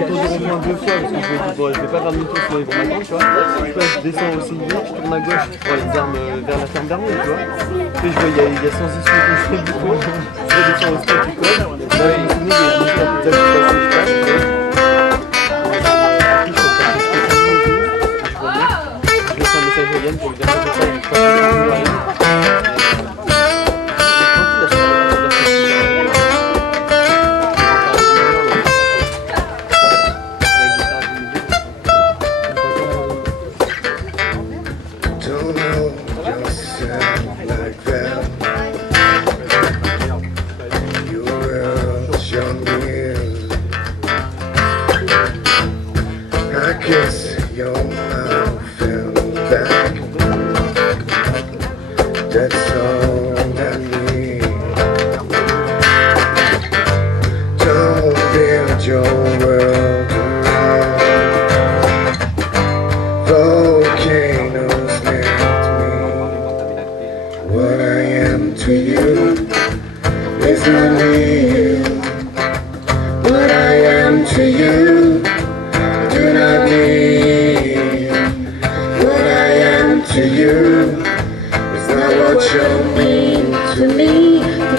le tour du rond-point 2 fois parce que je me dis, bon, je vais pas faire demi-tour sinon ils vont m'attendre, tu vois. Je descends aussi vite, je tourne à gauche pour les armes vers la ferme d'armée, tu vois. Puis je vois, il y a sans issue que je fais du coup. Je redescends au stade du code. Là, je me souviens, il y a une étape où je passe, je passe. Je laisse un message à Yann pour lui dire que ça, je crois que c'est Don't know yourself like that. You will show me. I kiss your mouth and back. That's all I need. Don't build your world around volcanoes melt me. What I am to you is not real. What I am to you, do not need. What I am to you is not what you mean to me.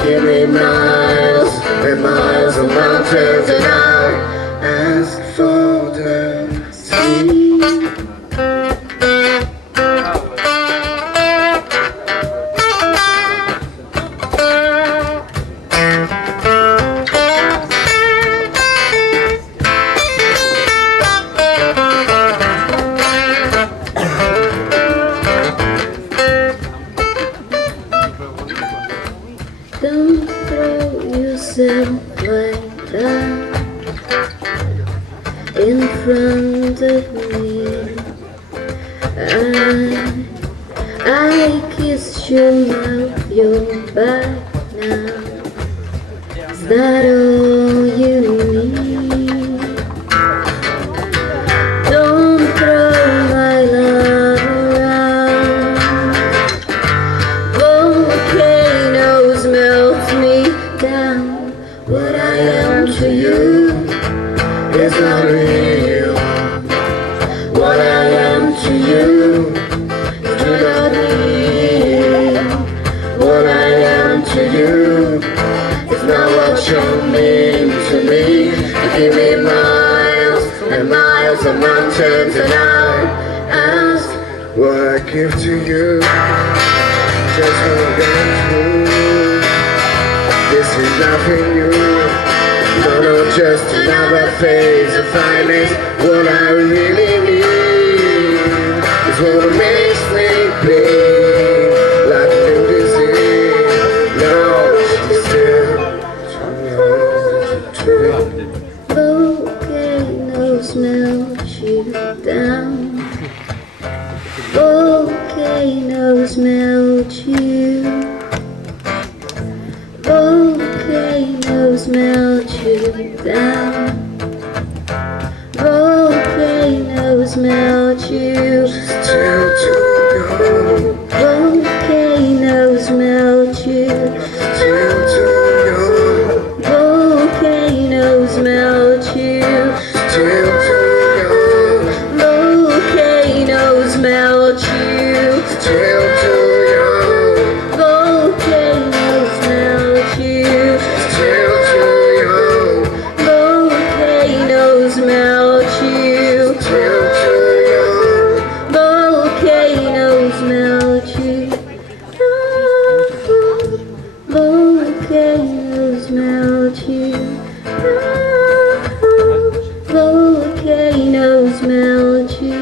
Give me miles and miles of mountains, and I'll ask for the sea. Don't throw yourself like that in front of me. I kissed your mouth, your back now. Is that all you need? Don't throw my love around. Volcanoes melt me down. What I am to you It's not real. what I am to you, do not need. What I am to you It's not what you mean to me. You give me miles and miles of mountains, and I'll ask what I give to you. Just what I'm going through. This is nothing new. No, just another phase of finance. What I really need is what makes me bleed like a new disease. No, she's still too young. volcanoes melt you down. Volcanoes melt you. Volcanoes melt you down. Volcanoes melt you. Still too young. Volcanoes melt you. Still too young. Volcanoes melt you. Still too young. Volcanoes melt you. Still too young. Volcanoes melt you. Still too young. Volcanoes melt you. Still too young. Volcanoes melt you. Volcanoes melt you. Volcanoes melt you.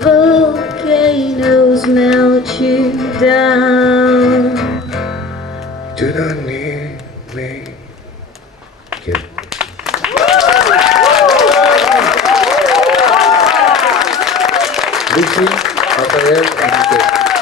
Volcanoes melt you down. Do not need me. Give. Lucie, Raphaël, invité.